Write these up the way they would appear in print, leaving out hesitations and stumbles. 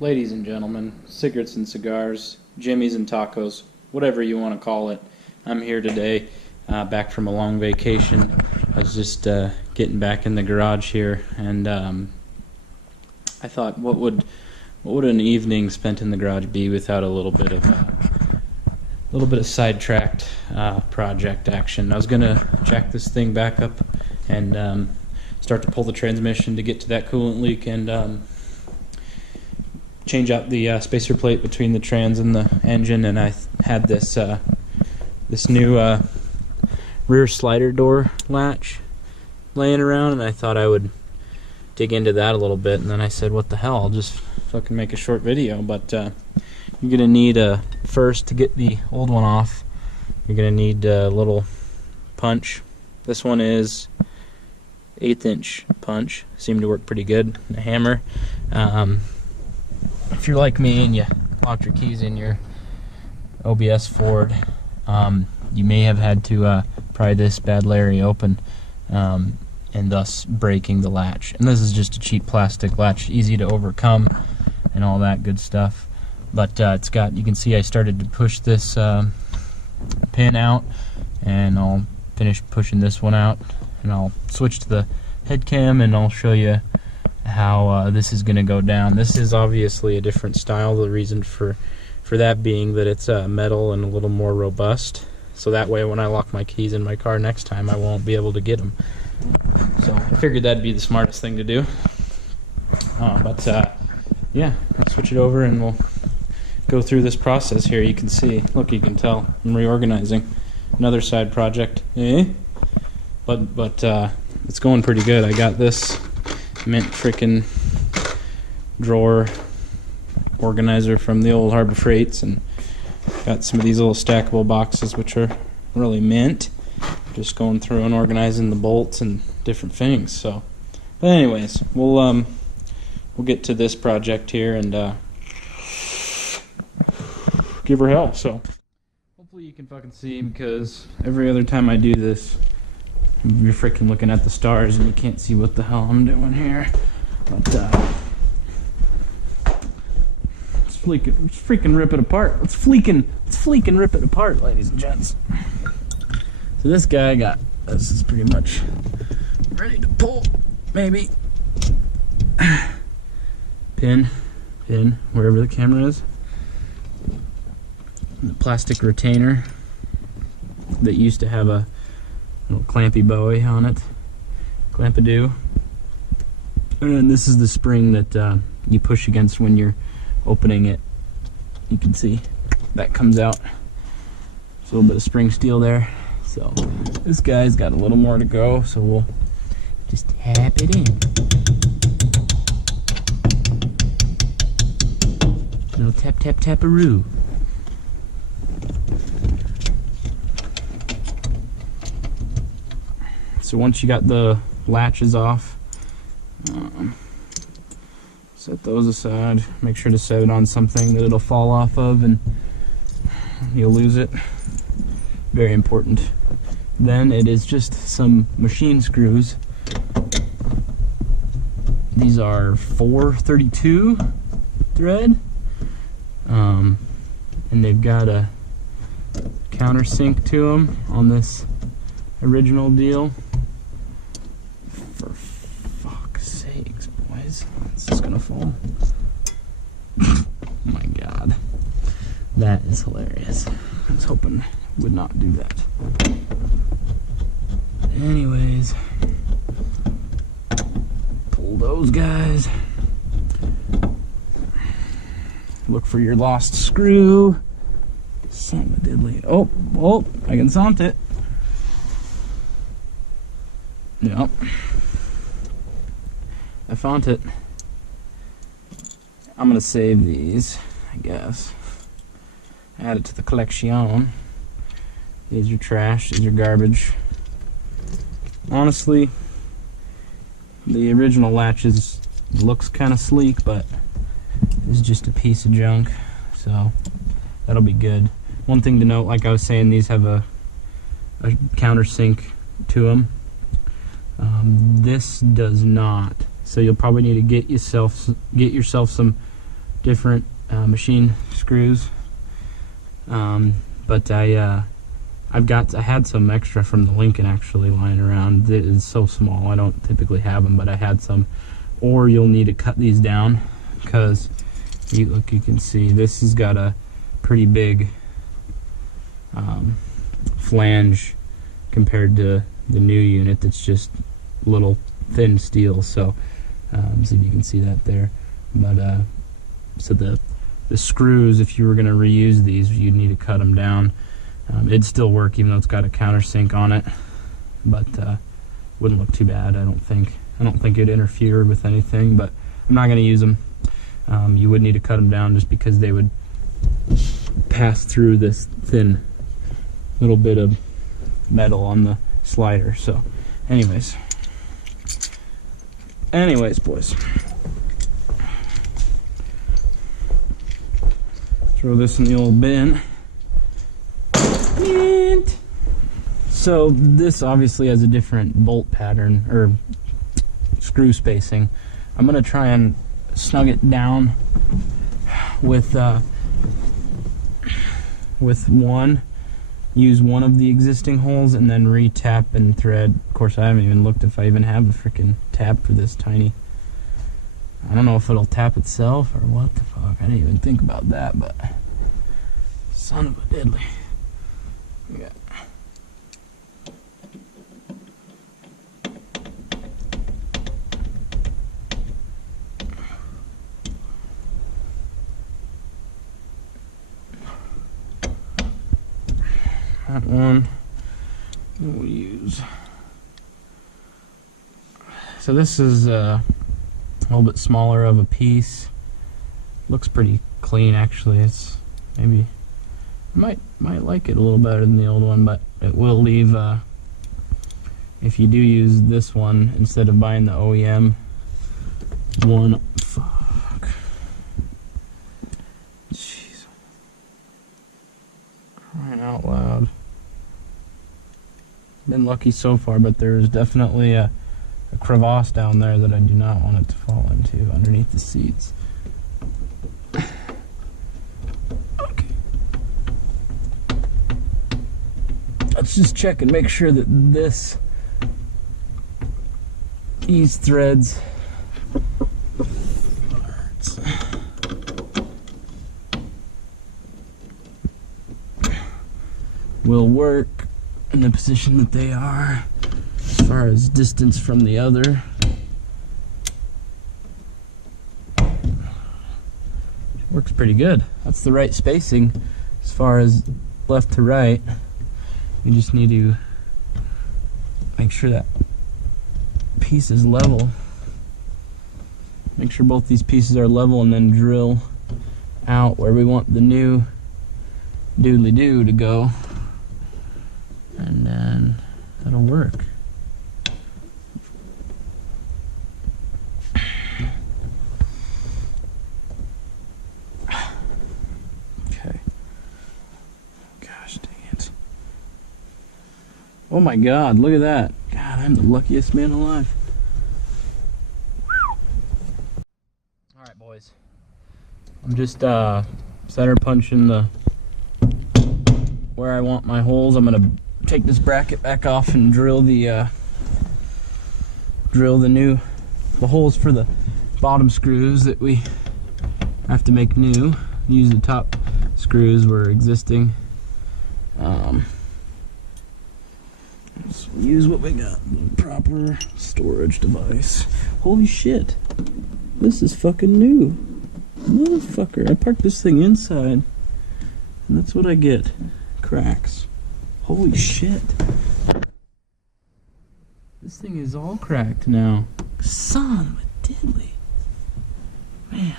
Ladies and gentlemen, cigarettes and cigars, jimmies and tacos, whatever you want to call it. I'm here today, back from a long vacation. I was just getting back in the garage here, and I thought, what would an evening spent in the garage be without a little bit of sidetracked project action? I was gonna jack this thing back up and start to pull the transmission to get to that coolant leak and change out the spacer plate between the trans and the engine, and I had this new rear slider door latch laying around, and I thought I would dig into that a little bit, and then I said, what the hell, I'll just fucking make a short video. But you're gonna need first, to get the old one off, you're gonna need a little punch. This one is 1/8 inch punch, seemed to work pretty good. A hammer. If you're like me and you locked your keys in your OBS Ford, you may have had to pry this bad Larry open, and thus breaking the latch. And this is just a cheap plastic latch, easy to overcome and all that good stuff. But it's got, you can see I started to push this pin out, and I'll finish pushing this one out, and I'll switch to the head cam and I'll show you how this is going to go down. This is obviously a different style. The reason for that being that it's metal and a little more robust, so that way when I lock my keys in my car next time I won't be able to get them. So I figured that'd be the smartest thing to do. Yeah, I'll switch it over and we'll go through this process here. You can see, look, you can tell I'm reorganizing. Another side project, but it's going pretty good. I got this mint frickin' drawer organizer from the old Harbor Freights, and got some of these little stackable boxes which are really mint. Just going through and organizing the bolts and different things. So, but anyways, we'll get to this project here and give her hell. So hopefully you can fucking see, because every other time I do this, you're freaking looking at the stars and you can't see what the hell I'm doing here. But let's freaking rip it apart. Let's fleeking rip it apart, ladies and gents. So this guy this is pretty much ready to pull, maybe. Pin, wherever the camera is. The plastic retainer that used to have a little clampy bowie on it, clampadoo. And this is the spring that you push against when you're opening it. You can see that comes out. There's a little bit of spring steel there. So this guy's got a little more to go, so we'll just tap it in. Little tap tap taparoo. So once you got the latches off, set those aside. Make sure to set it on something that it'll fall off of and you'll lose it. Very important. Then it is just some machine screws. These are 432 thread, and they've got a countersink to them on this original deal. For fuck's sakes, boys. This is gonna fall. Oh my god. That is hilarious. I was hoping it would not do that. Anyways, pull those guys. Look for your lost screw. Son of a diddly. Oh, I can sound it. Yep. I found it. I'm gonna save these, I guess. Add it to the collection. These are trash, these are garbage. Honestly, the original latches looks kind of sleek, but it's just a piece of junk, so that'll be good. One thing to note, like I was saying, these have a countersink to them. This does not, so you'll probably need to get yourself some different machine screws. But I had some extra from the Lincoln actually lying around. It is so small, I don't typically have them, but I had some. Or you'll need to cut these down, because you can see this has got a pretty big flange compared to the new unit that's just little thin steel. So see if you can see that there. But so the screws, if you were going to reuse these, you'd need to cut them down. It'd still work even though it's got a countersink on it, but wouldn't look too bad. I don't think it'd interfere with anything, but I'm not going to use them. You would need to cut them down just because they would pass through this thin little bit of metal on the slider. So anyways boys, throw this in the old bin. So this obviously has a different bolt pattern or screw spacing. I'm gonna try and snug it down with one. Use one of the existing holes and then re-tap and thread. Of course, I haven't even looked if I even have a freaking tap for this tiny. I don't know if it'll tap itself or what the fuck. I didn't even think about that, but son of a diddly. Yeah. That one we'll use. So this is a little bit smaller of a piece. Looks pretty clean actually. It's maybe might like it a little better than the old one, but it will leave if you do use this one instead of buying the OEM one. Fuck. Jeez. Crying out loud. Been lucky so far, but there's definitely a crevasse down there that I do not want it to fall into underneath the seats. Okay. Let's just check and make sure that these threads will work in the position that they are as far as distance from the other. Works pretty good. That's the right spacing as far as left to right. You just need to make sure that piece is level. Make sure both these pieces are level and then drill out where we want the new doodly-doo to go. And then that'll work. Okay. Gosh dang it. Oh my God, look at that. God, I'm the luckiest man alive. Alright boys. I'm just center punching where I want my holes. I'm gonna take this bracket back off and drill the holes for the bottom screws that we have to make new. Use the top screws were existing. Let's use what we got, the proper storage device. Holy shit, this is fucking new, motherfucker. I parked this thing inside and that's what I get. Cracks. Holy shit. This thing is all cracked now. Son of a diddly. Man.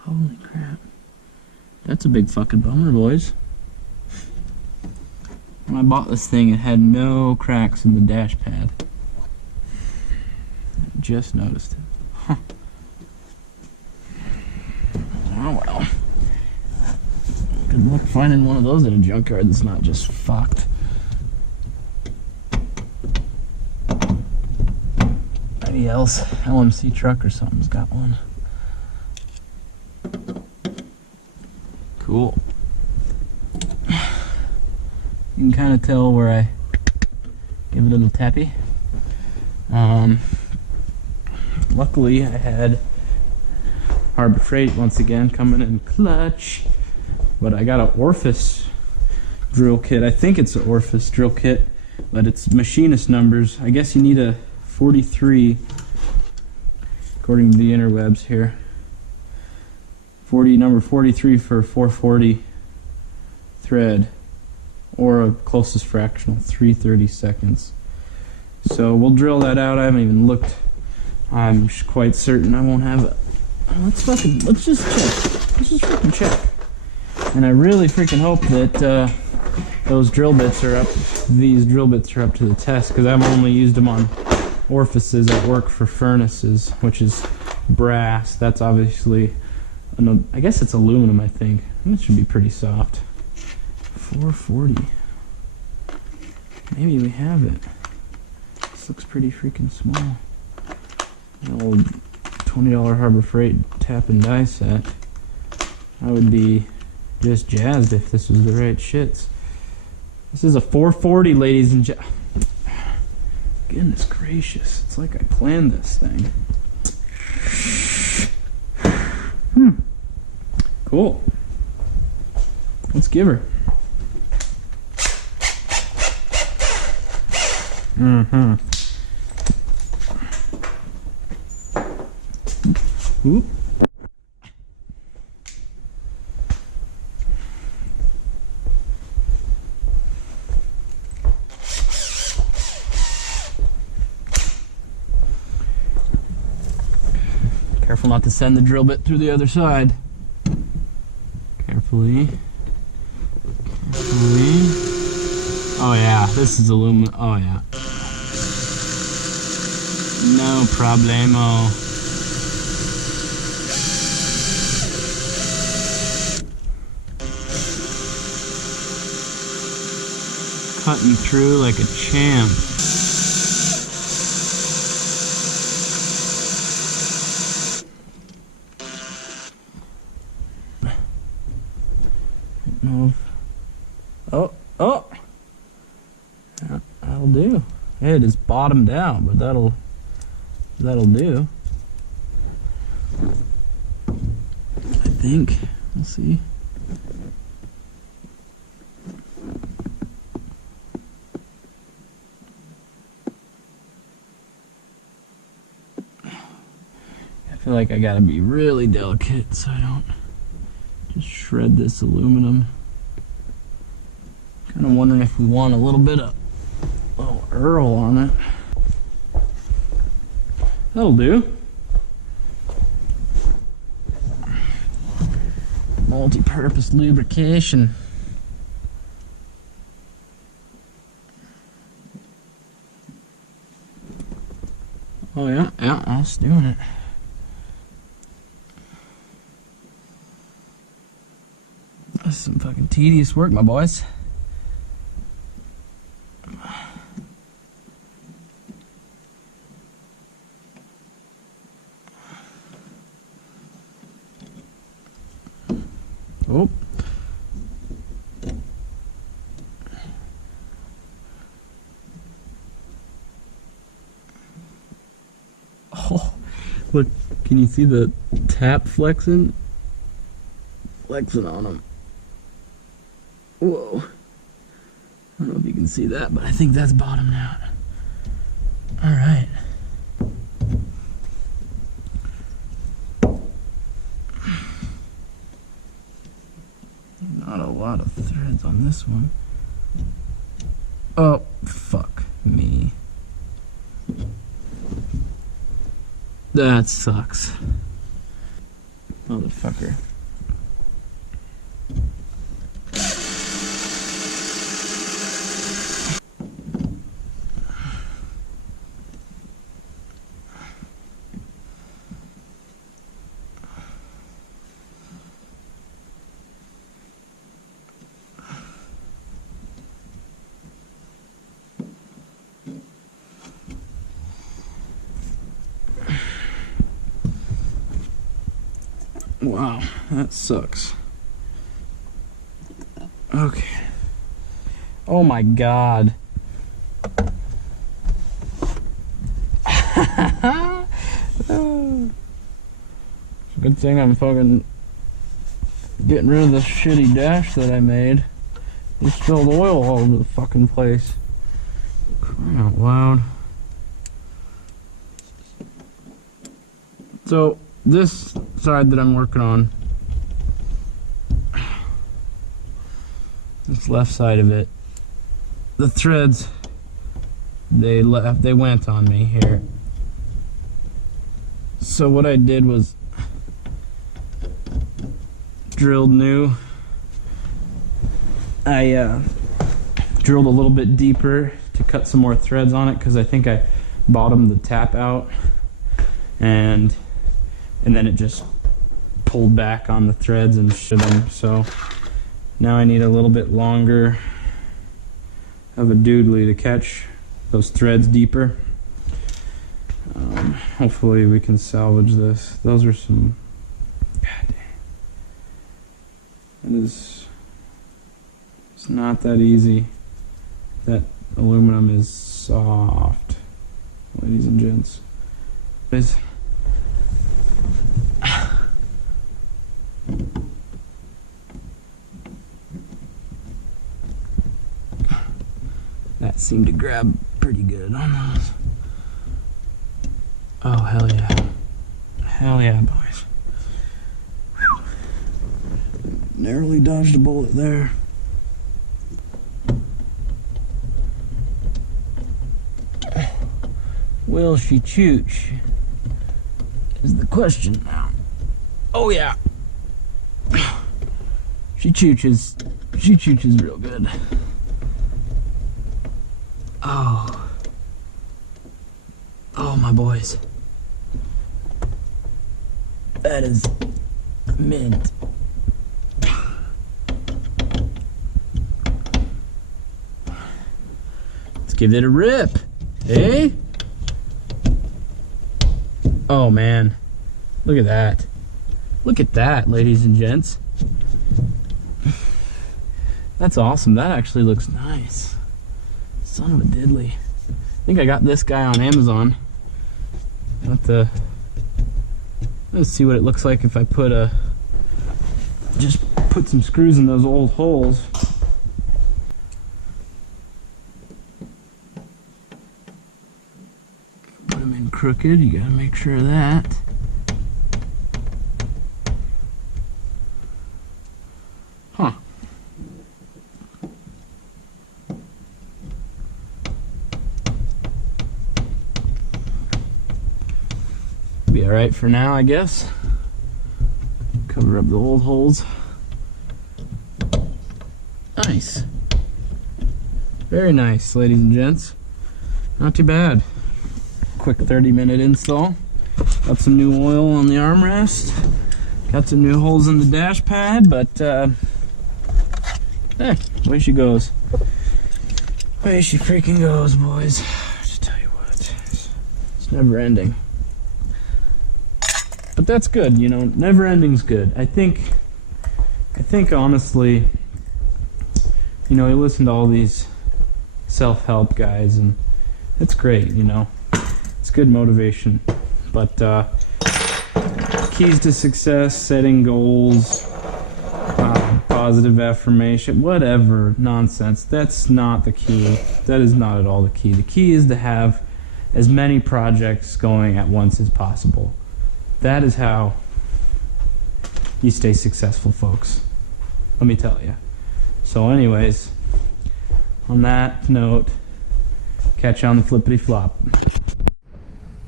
Holy crap. That's a big fucking bummer, boys. When I bought this thing, it had no cracks in the dash pad. I just noticed it. Huh. Oh well. Good luck finding one of those in a junkyard that's not just fucked. Maybe else LMC truck or something's got one. Cool. You can kind of tell where I give it a little tappy. Luckily, I had Harbor Freight once again coming in clutch, but I got an Orphis drill kit. I think it's an Orphis drill kit, but it's machinist numbers. I guess you need a 43, according to the interwebs here. Number 43 for 440 thread, or a closest fractional, 3/32. So we'll drill that out. I haven't even looked. I'm quite certain I won't have it. Let's just check. Let's just freaking check. And I really freaking hope that those drill bits are up. These drill bits are up to the test, because I've only used them on orifices at work for furnaces, which is brass. That's obviously, I guess it's aluminum. I think it should be pretty soft. 440. Maybe we have it. This looks pretty freaking small. An old $20 Harbor Freight tap and die set. I would be just jazzed if this was the right shits. This is a 440, ladies and gentlemen. Goodness gracious, it's like I planned this thing. Cool. Let's give her. Oop. Careful not to send the drill bit through the other side. Carefully. Carefully. Oh yeah, this is aluminum. Oh yeah. No problemo. Cutting through like a champ. Oh, that'll do. It is bottomed out, but that'll do. I think. We'll see. I feel like I gotta be really delicate so I don't just shred this aluminum. Kind of wondering if we want a little bit of Earl on it. That'll do. Multi-purpose lubrication. Oh yeah, that's doing it. That's some fucking tedious work, my boys. Oh. Oh, look, can you see the tap flexing? Flexing on them. Whoa. I don't know if you can see that, but I think that's bottomed out. Alright. Not a lot of threads on this one. Oh, fuck me. That sucks. Motherfucker. Wow, that sucks. Okay. Oh my god. Good thing I'm fucking getting rid of this shitty dash that I made. They spilled oil all over the fucking place. Crying out loud. So, this side that I'm working on, this left side of it, the threads, they went on me here. So what I did was drilled new. I drilled a little bit deeper to cut some more threads on it because I think I bottomed the tap out, and then it just pulled back on the threads and shit them. So now I need a little bit longer of a doodly to catch those threads deeper. Hopefully we can salvage this. Those are some... God dang. It's not that easy. That aluminum is soft, ladies and gents. That seemed to grab pretty good on those. Oh, hell yeah. Hell yeah, boys. Whew. Narrowly dodged a bullet there. Will she chooch? Is the question now. Oh yeah. She chooches. She chooches real good. Oh. Oh, my boys. That is mint. Let's give it a rip. Eh? Oh, man. Look at that. Look at that, ladies and gents. That's awesome. That actually looks nice. Son of a diddly. I think I got this guy on Amazon. Let's see what it looks like if I just put some screws in those old holes. Put them in crooked, you gotta make sure of that. Huh. Be alright for now, I guess. Cover up the old holes. Nice. Very nice, ladies and gents. Not too bad. Quick 30-minute install. Got some new oil on the armrest. Got some new holes in the dash pad, but away she goes. Away she freaking goes, boys. Just tell you what, it's never ending. But that's good, you know. Never ending's good. I think honestly, you know, I listen to all these self-help guys, and it's great, you know. It's good motivation. But keys to success, setting goals, positive affirmation, whatever nonsense. That's not the key. That is not at all the key. The key is to have as many projects going at once as possible. That is how you stay successful, folks. Let me tell you. So anyways, on that note, catch you on the flippity flop.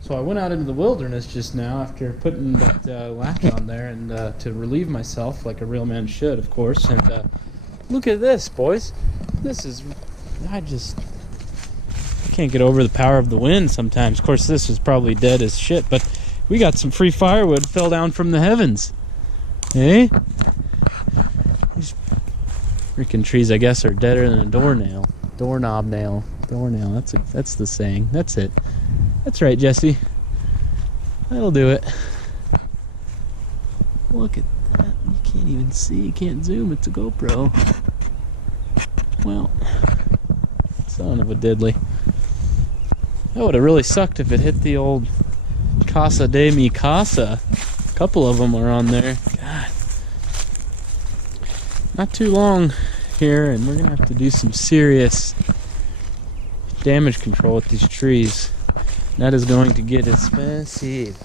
So I went out into the wilderness just now after putting that latch on there, and to relieve myself like a real man should, of course. And look at this, boys. This is, I can't get over the power of the wind sometimes. Of course, this is probably dead as shit, but we got some free firewood fell down from the heavens. Eh? These freaking trees, I guess, are deader than a doornail. Doorknob nail. Doornail. That's the saying. That's it. That's right, Jesse. That'll do it. Look at that. You can't even see. You can't zoom. It's a GoPro. Well, son of a diddly. That would have really sucked if it hit the old Casa de mi Casa. A couple of them are on there. God. Not too long here, and we're going to have to do some serious damage control with these trees. That is going to get expensive.